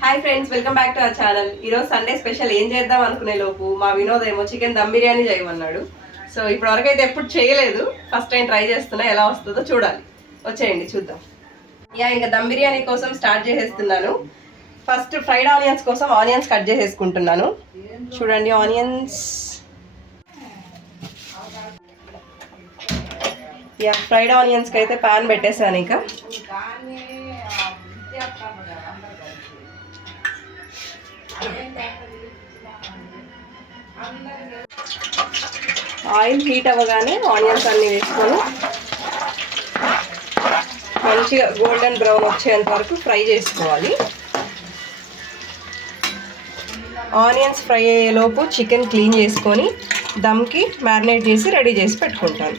Hi friends, welcome back to our channel. ఈరోజు Sunday special ఏం చేద్దాం అనుకునే లోపు మా వినోద్ ఏమో చికెన్ దమ్ బిర్యానీ చేయమన్నాడు. సో ఇప్పటి వరకు అయితే ఎప్పుడు చేయలేదు, ఫస్ట్ టైం ట్రై చేస్తున్నా. ఎలా వస్తుందో చూడాలి, వచ్చేయండి చూద్దాం. ఇంకా దమ్ బిర్యానీ కోసం స్టార్ట్ చేసేస్తున్నాను. ఫస్ట్ ఫ్రైడ్ ఆనియన్స్ కోసం ఆనియన్స్ కట్ చేసేసుకుంటున్నాను. చూడండి ఆనియన్స్. ఫ్రైడ్ ఆనియన్స్కి అయితే ప్యాన్ పెట్టేసాను. ఇంకా ఆయిల్ హీట్ అవ్వగానే ఆనియన్స్ అన్నీ వేసుకొని మంచిగా గోల్డెన్ బ్రౌన్ వచ్చేంత వరకు ఫ్రై చేసుకోవాలి. ఆనియన్స్ ఫ్రై అయ్యేలోపు చికెన్ క్లీన్ చేసుకొని దమ్కి మ్యారినేట్ చేసి రెడీ చేసి పెట్టుకుంటాను.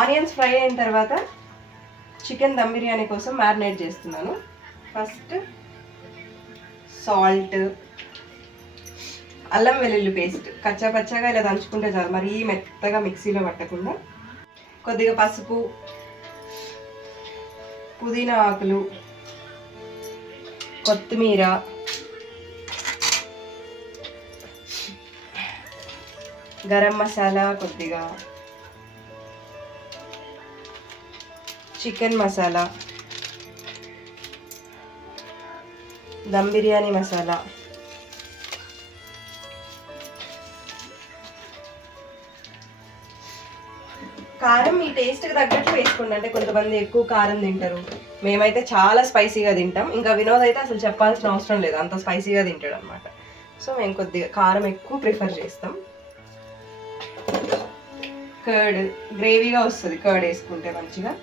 ఆనియన్స్ ఫ్రై అయిన తర్వాత చికెన్ దమ్ బిర్యానీ కోసం మ్యారినేట్ చేస్తున్నాను. ఫస్ట్ సాల్ట్, అల్లం వెల్లుల్లి పేస్ట్ కచ్చా పచ్చగా ఇలా దంచుకుంటే చాలు, మరీ మెత్తగా మిక్సీలో పట్టకుండా. కొద్దిగా పసుపు, పుదీనా ఆకులు, కొత్తిమీర, గరం మసాలా, కొద్దిగా చికెన్ మసాలా, దమ్ బిర్యానీ మసాలా, కారం మీ టేస్ట్కి తగ్గట్టు వేసుకోండి. అంటే కొంతమంది ఎక్కువ కారం తింటారు, మేమైతే చాలా స్పైసీగా తింటాం. ఇంకా వినోద్ అయితే అసలు చెప్పాల్సిన అవసరం లేదు, అంత స్పైసీగా తింటాడు అనమాట. సో మేము కొద్దిగా కారం ఎక్కువ ప్రిఫర్ చేస్తాం. కర్డ్ గ్రేవీగా వస్తుంది కర్డ్ వేసుకుంటే మంచిగా.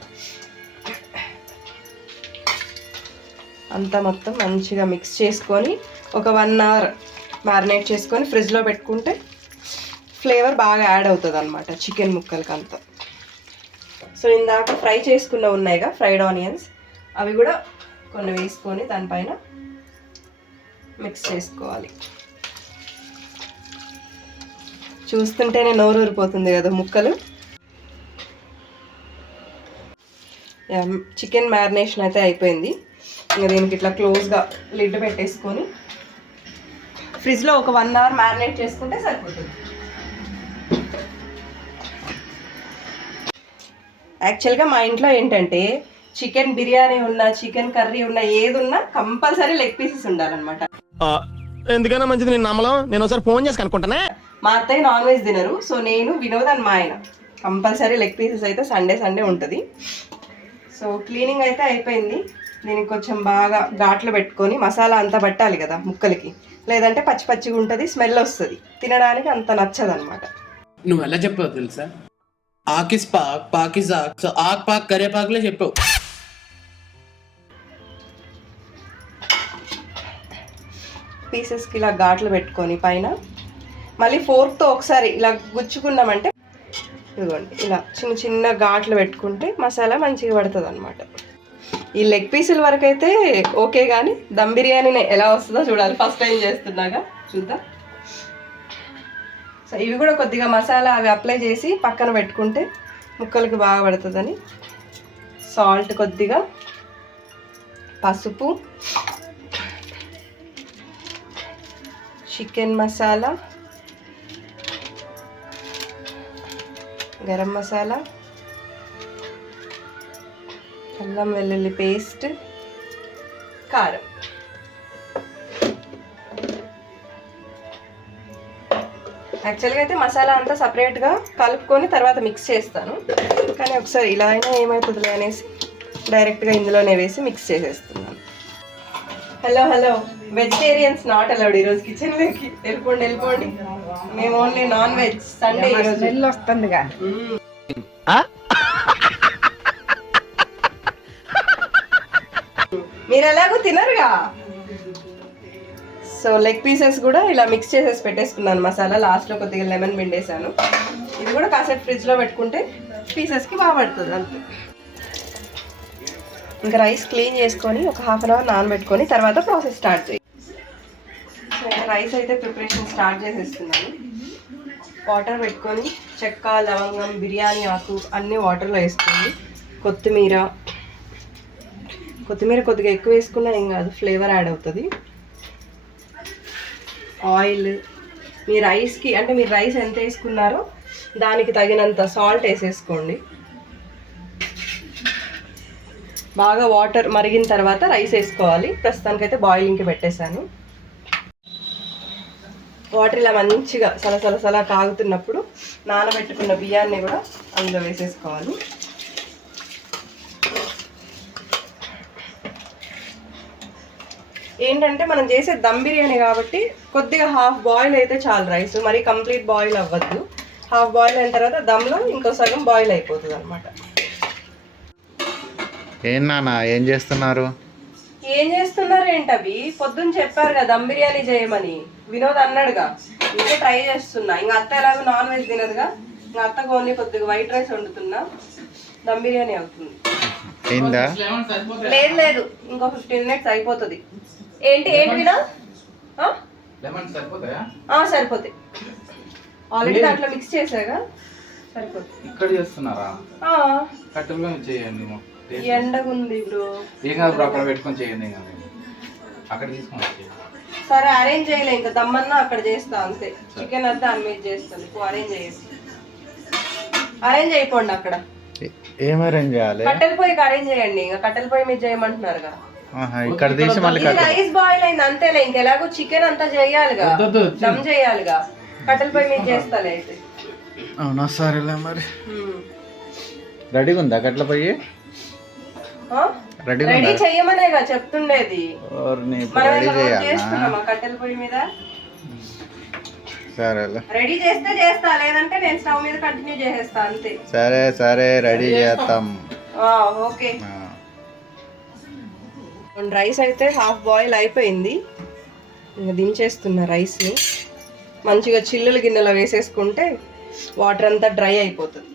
అంతా మొత్తం మంచిగా మిక్స్ చేసుకొని ఒక 1 అవర్ మ్యారినేట్ చేసుకొని ఫ్రిడ్జ్లో పెట్టుకుంటే ఫ్లేవర్ బాగా యాడ్ అవుతుంది అనమాట చికెన్ ముక్కలకి అంతా. సో ఇందాక ఫ్రై చేసుకున్న ఉన్నాయిగా ఫ్రైడ్ ఆనియన్స్, అవి కూడా కొన్ని వేసుకొని దానిపైన మిక్స్ చేసుకోవాలి. చూస్తుంటేనే నోరు ఊరిపోతుంది కదా ముక్కలు. చికెన్ మ్యారినేషన్ అయితే అయిపోయింది. ఇంకా దీనికి ఇట్లా క్లోజ్గా లిడ్ పెట్టేసుకొని ఫ్రిడ్జ్లో ఒక 1 అవర్ మ్యారినేట్ చేసుకుంటే సరిపోతుంది. యాక్చువల్గా మా ఇంట్లో ఏంటంటే చికెన్ బిర్యానీ ఉన్నా, చికెన్ కర్రీ ఉన్నా, ఏది ఉన్నా కంపల్సరీ లెగ్ పీసెస్ ఉండాలన్నమాట. ఎందుకైనా మంచిది నేను నమ్మలం. నేను ఒకసారి ఫోన్ చేసి కనుక్కుంటానే. మా అత్తయ్య నాన్ వెజ్ తినరు, సో నేను వినోద్ అని మా ఆయన కంపల్సరీ లెగ్ పీసెస్ అయితే సండే ఉంటుంది. సో క్లీనింగ్ అయితే అయిపోయింది. దీనికి కొంచెం బాగా ఘాట్లు పెట్టుకొని మసాలా అంతా పట్టాలి కదా ముక్కలకి, లేదంటే పచ్చి పచ్చిగా ఉంటుంది, స్మెల్ వస్తుంది, తినడానికి అంత నచ్చదు అనమాట. నువ్వు ఎలా చెప్పావు తెలుసా? ఆకిస్ పాక్ పాకిస్ ఆక్, సో ఆక్ పాక్ కరేపాకులే చెప్పావు. పీసెస్కి ఇలా ఘాట్లు పెట్టుకొని పైన మళ్ళీ ఫోర్క్తో ఒకసారి ఇలా గుచ్చుకున్నామంటే ఇదిగోండి ఇలా చిన్న చిన్న ఘాట్లు పెట్టుకుంటే మసాలా మంచిగా పడుతుంది అనమాట. ఈ లెగ్ పీసుల వరకు అయితే ఓకే, కానీ దమ్ బిర్యానీ ఎలా వస్తుందో చూడాలి. ఫస్ట్ టైం చేస్తున్నాగా చూద్దాం. సో ఇవి కూడా కొద్దిగా మసాలా అవి అప్లై చేసి పక్కన పెట్టుకుంటే ముక్కలకి బాగా పడుతుందని. సాల్ట్ కొద్దిగా, పసుపు, చికెన్ మసాలా, గరం మసాలా, అల్లం వెల్లుల్లి పేస్ట్, కారం. యాక్చువల్గా అయితే మసాలా అంతా సపరేట్గా కలుపుకొని తర్వాత మిక్స్ చేస్తాను, కానీ ఒకసారి ఇలా అయినా ఏమవుతుందిలే అనేసి డైరెక్ట్గా ఇందులోనే వేసి మిక్స్ చేసేస్తున్నాను. హలో వెజిటేరియన్స్ నాట్ అలౌడ్ ఈరోజు కిచెన్లోకి. వెళ్ళిపోండి. మేము ఓన్లీ నాన్ వెజ్. సండే ఈరోజు వస్తుందిగా. మీరు ఎలాగో తినరుగా. సో లెగ్ పీసెస్ కూడా ఇలా మిక్స్ చేసేసి పెట్టేసుకున్నాను మసాలా. లాస్ట్లో కొద్దిగా లెమన్ పిండేసాను. ఇది కూడా కాసేపు ఫ్రిడ్జ్లో పెట్టుకుంటే పీసెస్కి బాగా పడుతుంది అంతే. ఇంకా రైస్ క్లీన్ చేసుకొని ఒక 1/2 అవర్ నానబెట్టుకొని తర్వాత ప్రాసెస్ స్టార్ట్ చేయి. సో రైస్ అయితే ప్రిపరేషన్ స్టార్ట్ చేసేస్తున్నాను. వాటర్ పెట్టుకొని చెక్క, లవంగం, బిర్యానీ ఆకు అన్నీ వాటర్లో వేసుకోండి. కొత్తిమీర, కొత్తిమీర కొద్దిగా ఎక్కువ వేసుకున్నా ఏం కాదు, ఫ్లేవర్ యాడ్ అవుతుంది. ఆయిల్ మీ రైస్కి అంటే మీరు రైస్ ఎంత వేసుకున్నారో దానికి తగినంత సాల్ట్ వేసేసుకోండి. బాగా వాటర్ మరిగిన తర్వాత రైస్ వేసుకోవాలి. ప్రస్తుతానికైతే బాయిలింగ్కి పెట్టేశాను. వాటర్ ఇలా మంచిగా సలసలసలా కాగుతున్నప్పుడు నానబెట్టుకున్న బియ్యాన్ని కూడా అందులో వేసేసుకోవాలి. ఏంటంటే మనం చేసే దమ్ బిర్యానీ కాబట్టి కొద్దిగా హాఫ్ బాయిల్ అయితే చాలు రైస్, మరి కంప్లీట్ బాయిల్ అవ్వద్దు. హాఫ్ బాయిల్ అయిన తర్వాత దమ్లో ఇంకో సగం బాయిల్ అయిపోతుంది అనమాట. ఏం నాన్న ఏం చేస్తున్నారు? ఏం చేస్తున్నారు ఏంటవి? పొద్దున్న చెప్పారు కదా దమ్ బిర్యానీ చేయమని, వినోద్ అన్నాడుగా, ఇంకే ట్రై చేస్తున్నా. ఇంకా అత్త ఎలాగో నాన్ వెజ్ తినదుగా, ఇంకా అత్తకు ఓన్లీ కొద్దిగా వైట్ రైస్ వండుతున్నా, దమ్ బిర్యానీ అవుతుంది. లేదు లేదు, ఇంకో 15 minutes అయిపోతుంది. ఏంటి వినోద్? సరిపోతాయి, ఆల్రెడీ దాంట్లో మిక్స్ చేసాగా, సరిపోతుంది. ఇక్కడ చేస్తున్నారా? కట్టెలు చేయండి. ఎండగా ఉంది బ్రో. ఏం కాదు బ్రో, అక్కడ పెట్టుకొని చేయండి. అక్కడ తీసుకొని సరే అరేంజ్ చేయలే, ఇంకా దమ్మన్నా అక్కడ చేస్తా అంతే. చికెన్ అంతా అన్మేజ్ చేస్తాను, ఇప్పుడు అరేంజ్ అయిపోండి. అక్కడ ఏం అరేంజ్ చేయాలి? కట్టెల పొయ్యికి అరేంజ్ చేయండి. ఇంకా కట్టెల పొయ్యి మీద చేయమంటున్నారు కదా. ఇక్కడ తీసి మళ్ళీ రైస్ బాయిల్ అయింది అంతేలే, ఇంకెలాగో చికెన్ అంతా చేయాలిగా, దమ్ చేయాలిగా. కట్టెల పొయ్యి మీద చేస్తాలే అయితే. అవునా, సరేలే మరి. రెడీగా ఉందా కట్టెల పొయ్యి? రెడీ చెయ్యమనేగా చెప్తుండేది. చేస్తున్నామా కట్టెల పొయ్యి మీద? సరేలే, రెడీ చేస్తే చేస్తా, లేదంటే నేను స్టవ్ మీద కంటిన్యూ చేసేస్తా అంతే. సరే సరే, రెడీ చేస్తాం. ఓకే. రైస్ అయితే హాఫ్ బాయిల్ అయిపోయింది. ఇంకా దించేస్తున్నా రైస్ని. మంచిగా చిల్లులు గిన్నెలో వేసేసుకుంటే వాటర్ అంతా డ్రై అయిపోతుంది.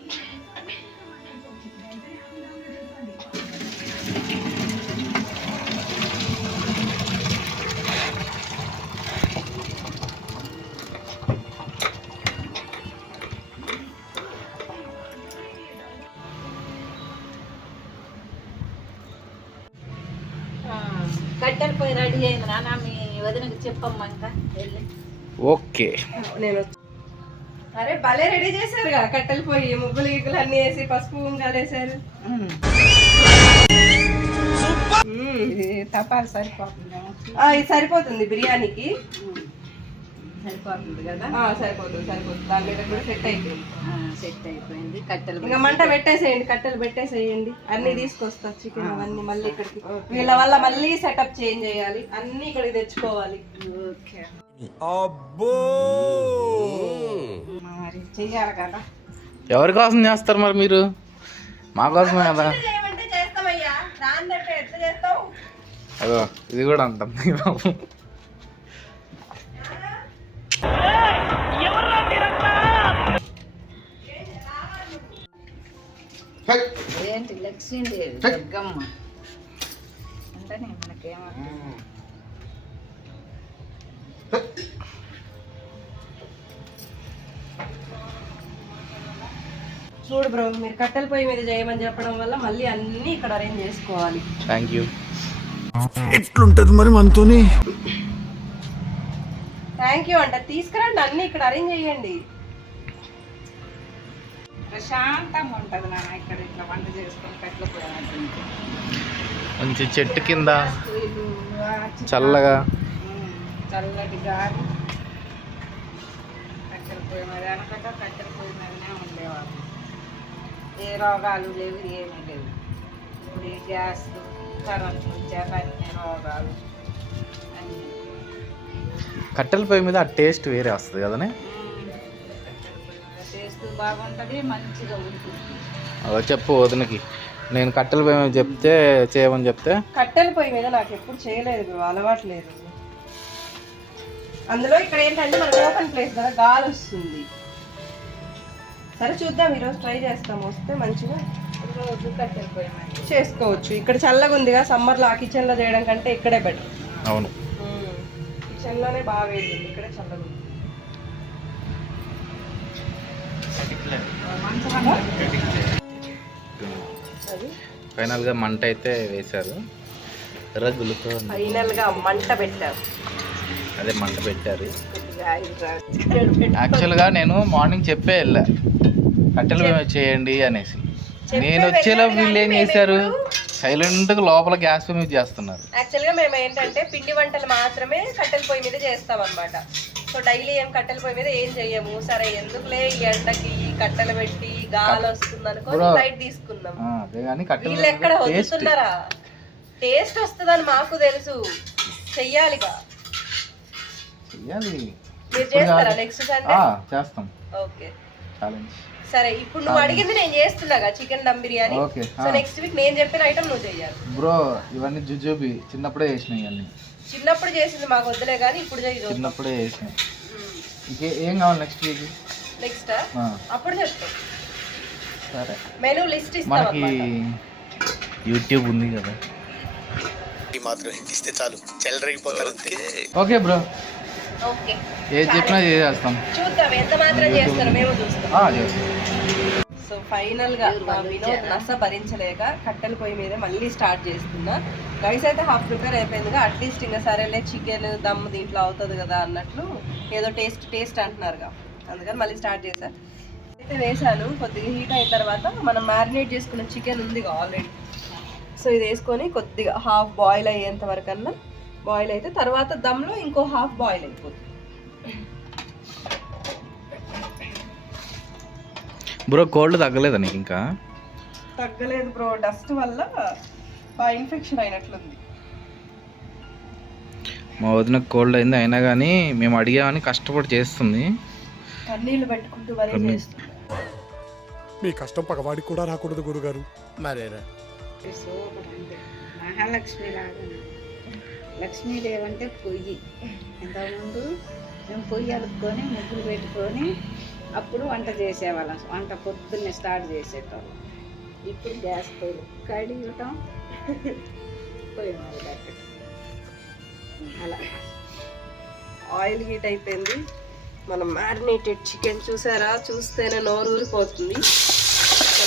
కట్టెల పొయ్యి రెడీ అయింది నాన్న, మీ వదినకి చెప్పమ్మా. ఇంకా వెళ్ళి ఓకే. నేను అరే భలే రెడీ చేశారుగా కట్టెల పొయ్యి, ముగ్గులు గిగ్గులు అన్ని వేసి పసుపు కలిసేసారు. తపాలు సరిపోతుంది, ఇది సరిపోతుంది బిర్యానీకి. సరిపోతుంది కదా? సరిపోతుంది. దాని మీద కూడా సెట్ అయిపోయింది. సెట్ అయిపోయింది. కట్టెలు ఇంకా మంట పెట్టేసేయండి, కట్టెలు పెట్టేసేయండి. అన్ని తీసుకొస్తా, చికెన్ అవన్నీ మళ్ళీ ఇక్కడికి. వీళ్ళ వల్ల మళ్ళీ సెటప్ చేంజ్ చేయాలి, అన్ని ఇక్కడికి తెచ్చుకోవాలి. ఓకే, మరి చెయ్యాలి కదా. ఎవరి కోసం చేస్తారు మరి మీరు? మా కోసమే కదా. చేయమంటే చేస్తామయ్యా, రాందంటే ఎట్లా చేస్తావు? అదో ఇది కూడా అంటాం బాబు. ఏంటి లక్ష్మీదేవి దుర్గమ్మ అంటేనే మనకేమో. చూడు బ్రో, మీరు కట్టెల పొయ్యి మీద చేయమని చెప్పడం వల్ల మళ్ళీ అన్ని ఇక్కడ అరేంజ్ చేసుకోవాలి. Thank you. ఎట్లుంటది మరి మనతోని? థ్యాంక్ యూ అంట. తీసుకురండి, అన్ని ఇక్కడ అరేంజ్ చేయండి. ప్రశాంతంగా ఉంటుంది నాన్న ఇక్కడ ఇట్లా వంట చేసుకొని కట్టెల పొయ్యి. మంచి చెట్టు కింద చల్లగా, చల్లటి గాలి. కట్టెల పొయ్యి మీద వెనకట కట్టెల పొయ్యి మీదనే ఉండేవాళ్ళు. ఏ రోగాలు లేవు, ఏమీ లేవు. ఇప్పుడు ఈ గ్యాస్ కరెంట్ వచ్చాక అన్ని రోగాలు అన్నీ. కట్టెల పొయ్యి మీద ఆ టేస్ట్ వేరే వస్తుంది కదనే. టేస్ట్ బాగుంటుంది, మంచిగా ఉంటుంది. అదో చెప్పు వదినకి, నేను కట్టెల పొయ్యి మీద చెప్తే చేయమని చెప్తే. కట్టెల పొయ్యి మీద నాకు ఎప్పుడు చేయలేదు, అలవాటు లేదు. అందులో ఇక్కడ ఏంటంటే మనకు ఓపెన్ ప్లేస్ కదా, గాలి వస్తుంది. సరే చూద్దాం, ఈరోజు ట్రై చేస్తాం. వస్తే మంచిగా రోజు కట్టెల పొయ్యి మీద చేసుకోవచ్చు. ఇక్కడ చల్లగా ఉందిగా, సమ్మర్లో ఆ కిచెన్లో చేయడం కంటే ఇక్కడే బెటర్. అవును, కిచెన్లోనే బాగా వేసింది, ఇక్కడే చల్లగా ఉంది. ఫైనల్గా మంట అయితే వేశారు. రగులుతో ఫైనల్గా మంట పెట్టారు. అదే మంట పెట్టారు. కొద్దిగా ఆయిల్ రాసి యాక్చువల్గా నేను మార్నింగ్ చెప్పే వెళ్ళా కట్టెలు చేయండి అనేసి. నేను వచ్చేలోపు వీళ్ళు ఏం చేశారు, సైలెంట్గా లోపల గ్యాస్ మీద చేస్తున్నారు. యాక్చువల్గా మేము ఏంటంటే పిండి వంటలు మాత్రమే కట్టెల పొయ్యి మీద చేస్తాం అనమాట. సో డైలీ ఏం కట్టెల పొయ్యి మీద ఏం చెయ్యము. సరే ఎందుకులే ఈ ఎండకి కట్టెలు పెట్టి గాలి వస్తుంది అనుకో లైట్ తీసుకున్నాం. అదే కానీ వీళ్ళు ఎక్కడ వస్తున్నారా, టేస్ట్ వస్తుందని మాకు తెలుసు, చెయ్యాలిగా. చెయ్యాలి. మీరు చేస్తారా నెక్స్ట్ సండే? చేస్తాం. Okay challenge. సరే ఇప్పుడు నువ్వు అడిగింది నేను చేస్తున్నాగా chicken dum biryani. Okay. So next week నేను చెప్పిన ఐటమ్ నువ్వు చెయ్యాలి. బ్రో ఇవన్నీ జుజుబి చిన్నప్పుడే చేసినాయి. ఇవన్నీ చిన్నప్పుడు చేసింది మాకు వద్దులే కానీ ఇప్పుడు చెయ్యి. చిన్నప్పుడే చేసినాయి. ఏం కావాలి నెక్స్ట్ వీక్? నెక్స్ట్ అప్పుడు చెప్తాం. సరే మెనూ లిస్ట్ ఇస్తాం. మనకి యూట్యూబ్ ఉంది కదా. ఓకే బ్రో, ఓకే ఏది చెప్పినా చేసేస్తాం. చూద్దాం ఎంత మాత్రం చేస్తారో మేము చూస్తాం. చేస్తాం. సో ఫైనల్ గా మా వినోద్ నస భరించలేక కట్టెల పొయ్యి మీద మళ్ళీ స్టార్ట్ చేస్తున్నా. రైస్ అయితే హాఫ్ ప్రిపేర్ అయిపోయిందిగా, అట్లీస్ట్ ఇంకా సరేలే చికెన్ దమ్ దీంట్లో అవుతుంది కదా అన్నట్లు ఏదో టేస్ట్ అంటున్నారుగా, అందుకని మళ్ళీ స్టార్ట్ చేశా. అయితే వేసాను, కొద్దిగా హీట్ అయిన తర్వాత మనం మ్యారినేట్ చేసుకున్న చికెన్ ఉందిగా ఆల్రెడీ. సో ఇది వేసుకొని కొద్దిగా హాఫ్ బాయిల్ అయ్యేంత వరకు అన్నా బాయిల్ అయితే తర్వాత దమ్లో ఇంకో హాఫ్ బాయిల్ అయిపోతుంది. బ్రో కోల్డ్ తగ్గలేదా నీకు? ఇంకా తగ్గలేదు బ్రో, డస్ట్ వల్ల బాగా ఇన్ఫెక్షన్ అయినట్లుంది. మా వదిన కోల్డ్ అయింది, అయినా కానీ మేము అడిగామని కష్టపడి చేస్తుంది. కన్నీళ్ళు పెట్టుకుంటూ మరీ చేస్తుంది. మీ కష్టం పగవాడికి కూడా రాకూడదు గురుగారు. మరేరా మహాలక్ష్మి లాగా. లక్ష్మీదేవి అంటే పొయ్యి. ఇంతకుముందు మేము పొయ్యి అలుక్కొని ముగ్గులు పెట్టుకొని అప్పుడు వంట చేసేవాళ్ళం. వంట పొద్దున్నే స్టార్ట్ చేసేటోళ్ళం. ఇప్పుడు గ్యాస్ పొయ్యి కడిగటం పొయ్యి మీద పెట్టడం అలా. ఆయిల్ హీట్ అయిపోయింది. మనం మ్యారినేటెడ్ చికెన్ చూసారా, చూస్తేనే నోరు ఊరిపోతుంది.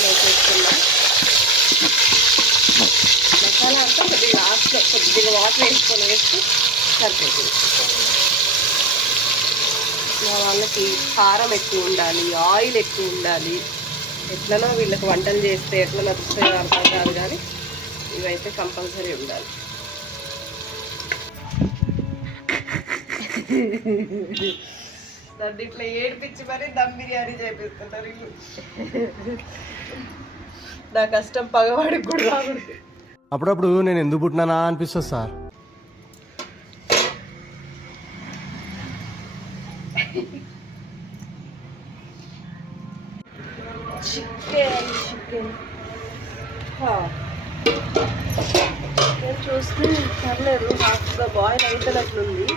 వేసేసుకున్నాం మసాలా అంతా కొద్దిగా లాస్ట్లో కొద్దిగా వాటర్ వేసుకొని వేస్తే సరిపోతుంది. మా వాళ్ళకి కారం ఎక్కువ ఉండాలి, ఆయిల్ ఎక్కువ ఉండాలి. ఎట్లనో వీళ్ళకి వంటలు చేస్తే ఎట్లా నచ్చుతాయో అర్థం కాదు, కానీ ఇవైతే కంపల్సరీ ఉండాలి. దాన్ని ఇట్లా ఏడిపించి మరీ దమ్ బిర్యానీ చేపిస్తున్నారు వీళ్ళు. నా కష్టం పగవాడికి కూడా రాకూడదు. అప్పుడప్పుడు నేను ఎందుకు పుట్టినానా అనిపిస్తుంది సార్. చికెన్ చూస్తే పర్లేదు, హాఫ్గా బాయిల్ అయిపోయినట్లుంది.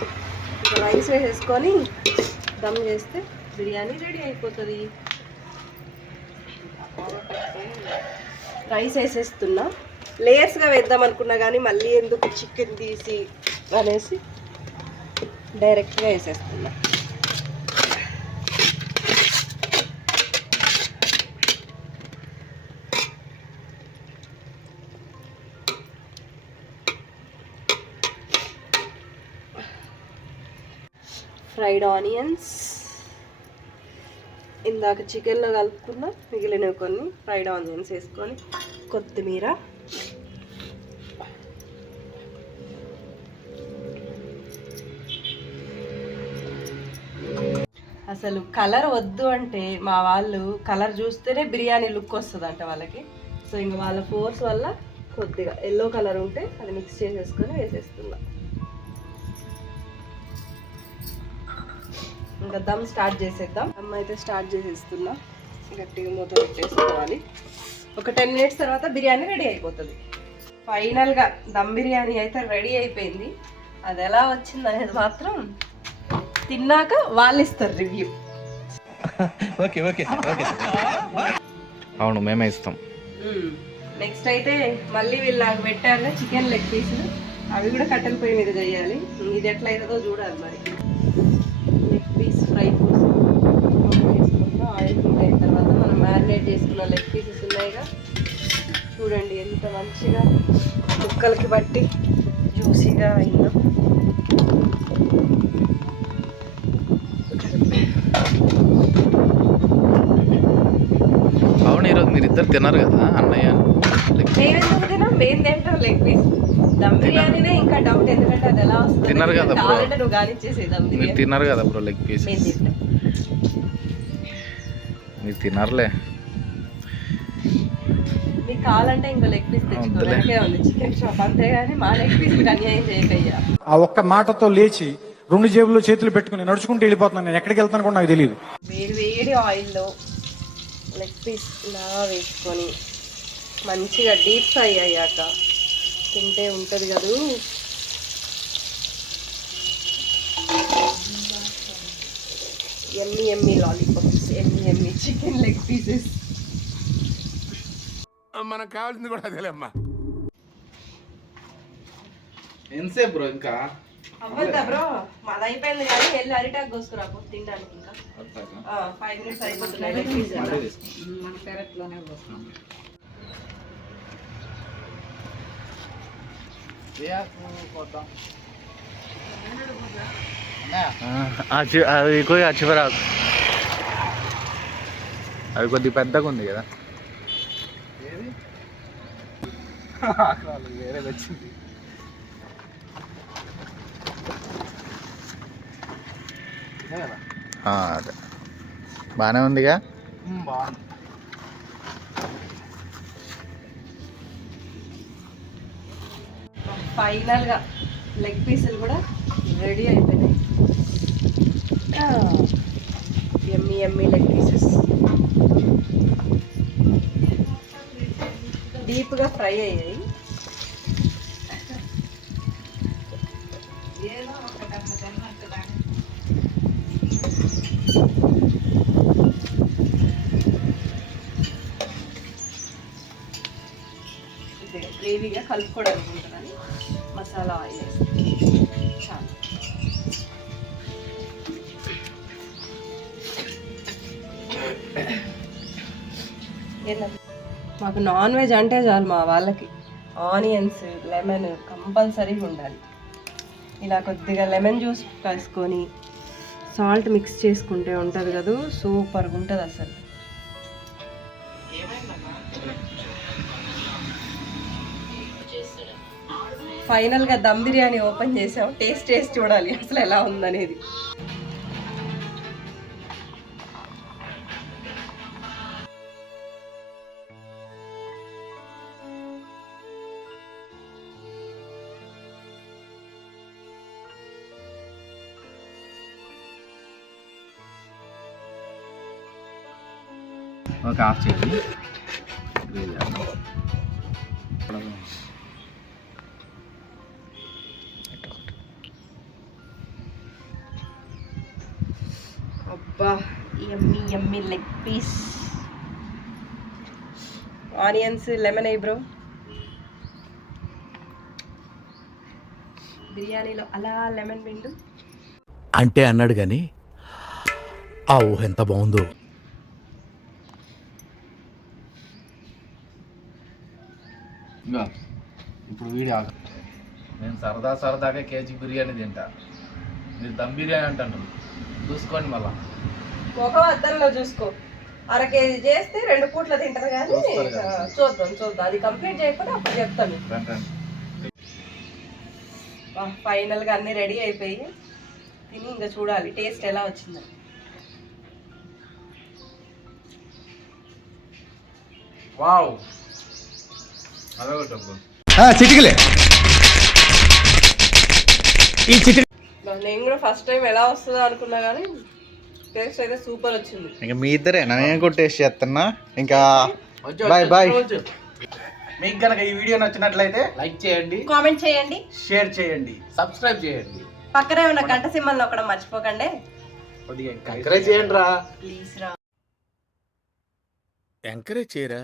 ఇంకా రైస్ వేసేసుకొని దమ్ చేస్తే బిర్యానీ రెడీ అయిపోతుంది. రైస్ వేసేస్తున్నా, లేయర్స్గా వేద్దాం అనుకున్నా కానీ మళ్ళీ ఎందుకు చికెన్ తీసి అనేసి డైరెక్ట్గా వేసేస్తున్నా. ఫ్రైడ్ ఆనియన్స్ ఇందాక చికెన్లో కలుపుకున్న మిగిలినవి కొన్ని ఫ్రైడ్ ఆనియన్స్ వేసుకొని కొత్తిమీర, అసలు కలర్ వద్దు అంటే మా వాళ్ళు కలర్ చూస్తేనే బిర్యానీ లుక్ వస్తుందంట వాళ్ళకి. సో ఇంకా వాళ్ళ ఫోర్స్ వల్ల కొద్దిగా ఎల్లో కలర్ ఉంటే అది మిక్స్ చేసేసుకొని వేసేస్తున్నా. ఇంకా దమ్ స్టార్ట్ చేసేద్దాం. దమ్ అయితే స్టార్ట్ చేసేస్తున్నా. గట్టిగా మూత పెట్టేసుకోవాలి. ఒక 10 minutes తర్వాత బిర్యానీ రెడీ అయిపోతుంది. ఫైనల్గా దమ్ బిర్యానీ అయితే రెడీ అయిపోయింది. అది ఎలా వచ్చింది అనేది మాత్రం తిన్నాక వాళ్ళు ఇస్తారు రివ్యూ. అవును మేమే ఇస్తాం. నెక్స్ట్ అయితే మళ్ళీ వీళ్ళు నాకు పెట్టారు చికెన్ లెగ్ పీసులు, అవి కూడా కట్టెల పొయ్యి మీద చేయాలి. ఇది ఎట్లా అవుతుందో చూడాలి. మరి లెగ్ పీస్ ఫ్రై కోసం చేసుకుంటాం. ఆయిల్ హీట్ అయిన తర్వాత మనం మ్యారినేట్ చేసుకున్న లెగ్ పీసెస్ ఉన్నాయిగా, చూడండి ఎంత మంచిగా ముక్కలకి బట్టి ఇంకా అయిందా? అవును, ఈరోజు మీరిద్దరు తిన్నారు కదా అన్నయ్య. మేమెందుకు తినాం? మేము తింటాం లెగ్ పీస్. దమ్ బిర్యానీనే ఇంకా డౌట్, ఎందుకంటే అది ఎలా వస్తుంది తిన్నారు కదా బ్రో. కావాలంటే నువ్వు గానిచ్చేసి దమ్ మీరు బిర్యానీ. తిన్నారు కదా బ్రో లెగ్ పీస్. మేము తింటాం. మీరు తిన్నారులే. మీకు కావాలంటే ఇంకో లెగ్ పీస్ తెచ్చుకోవడానికే ఉంది చికెన్ షాప్, అంతేగాని మా లెగ్ పీస్ అన్యాయం చేయకయ్యా. ఆ ఒక్క మాటతో లేచి 2 జేబుల్లో చేతులు పెట్టుకుని నడుచుకుంటూ వెళ్ళిపోతున్నాను. నేను ఎక్కడికి వెళ్తాను కూడా నాకు తెలియదు. వేడి వేడి ఆయిల్లో లెగ్ పీస్ ఇలా వేసుకొని మంచిగా డీప్ ఫ్రై అయ్యాక తింటే ఉంటుంది కదూ. ఎమ్మి ఎమ్మి లాలీపాప్స్, ఎమ్మి ఎమ్మి చికెన్ లెగ్ పీసెస్. మనకు కావాల్సింది కూడా అదేలేమ్మా. ఎంతసేపు బ్రో ఇంకా? అవ్వద్దా బ్రో? మాది అయిపోయింది కానీ వెళ్ళి అరిటాక్ కోసుకురాకు తినడానికి. ఇంకా 5 minutes అయిపోతున్నాయి. లెగ్ పీస్ మన పెరట్లోనే పోస్తాం. అది కొద్దిగా చివరాకు, అది కొద్దిగా పెద్దగా ఉంది కదా. వేరే వచ్చింది. అదే బాగానే ఉందిగా. బాగుంది. ఫైనల్గా లెగ్ పీసులు కూడా రెడీ అయిపోయినాయి. ఎమ్మి ఎమ్మి లెగ్ పీసెస్ డీప్గా ఫ్రై అయ్యాయి. ఏదో ఒకటి అట్లా తిన్నట్టు కానీ గ్రేవీగా కలుపుకోవడానికి ఉంటుందని మసాలా ఆయిల్ వేస్తాను. చాలు. మాకు నాన్ వెజ్ అంటే చాలు, మా వాళ్ళకి ఆనియన్స్ లెమన్ కంపల్సరీగా ఉండాలి. ఇలా కొద్దిగా లెమన్ జ్యూస్ వేసుకొని సాల్ట్ మిక్స్ చేసుకుంటే ఉంటుంది కదా, సూపర్గా ఉంటుంది అసలు. ఫైనల్గా దమ్ బిర్యానీ ఓపెన్ చేసాం. టేస్ట్ చూడాలి అసలు ఎలా ఉందనేది. ఒక హాఫ్ చేయండి. అబ్బా, యమ్మీ యమ్మీ లెగ్ పీస్. ఆనియన్స్ లెమన్ అయ్యి బ్రో. బిర్యానీలో అలా లెమన్ పిండు అంటే అన్నాడు కానీ ఆ ఊహ ఎంత బాగుందో. ఇప్పుడు వీడియో నేను సరదాగా కేజీ బిర్యానీ తింటా, మీరు దమ్ బిర్యానీ అంటారు. చూసుకోండి మళ్ళా ఒక అద్దంలో చూసుకో. 1/2 కేజీ చేస్తే 2 పూట్ల తింటారు కానీ చూద్దాం. అది కంప్లీట్ చేయకపోతే అప్పుడు చెప్తాను. ఫైనల్గా అన్నీ రెడీ అయిపోయి తిని ఇంకా చూడాలి టేస్ట్ ఎలా వచ్చిందని. వావ్, అదొకటి చిటికలే ఈ చిటిక. నేను కూడా ఫస్ట్ టైం ఎలా వస్తుందో అనుకున్నా కానీ టేస్ట్ అయితే సూపర్ వచ్చింది. ఇంకా మీ ఇద్దరేనా? నేను కూడా టేస్ట్ చేస్తున్నా. ఇంకా బాయ్. మీకు కనుక ఈ వీడియో నచ్చినట్లయితే లైక్ చేయండి, కామెంట్ చేయండి, షేర్ చేయండి, సబ్స్క్రైబ్ చేయండి, పక్కనే ఉన్న గంట సింబల్ నొక్కడం మర్చిపోకండి. కొద్దిగా ఎంకరేజ్ చేయండి రా. ప్లీజ్ రా. ఎంకరేజ్ చేయరా.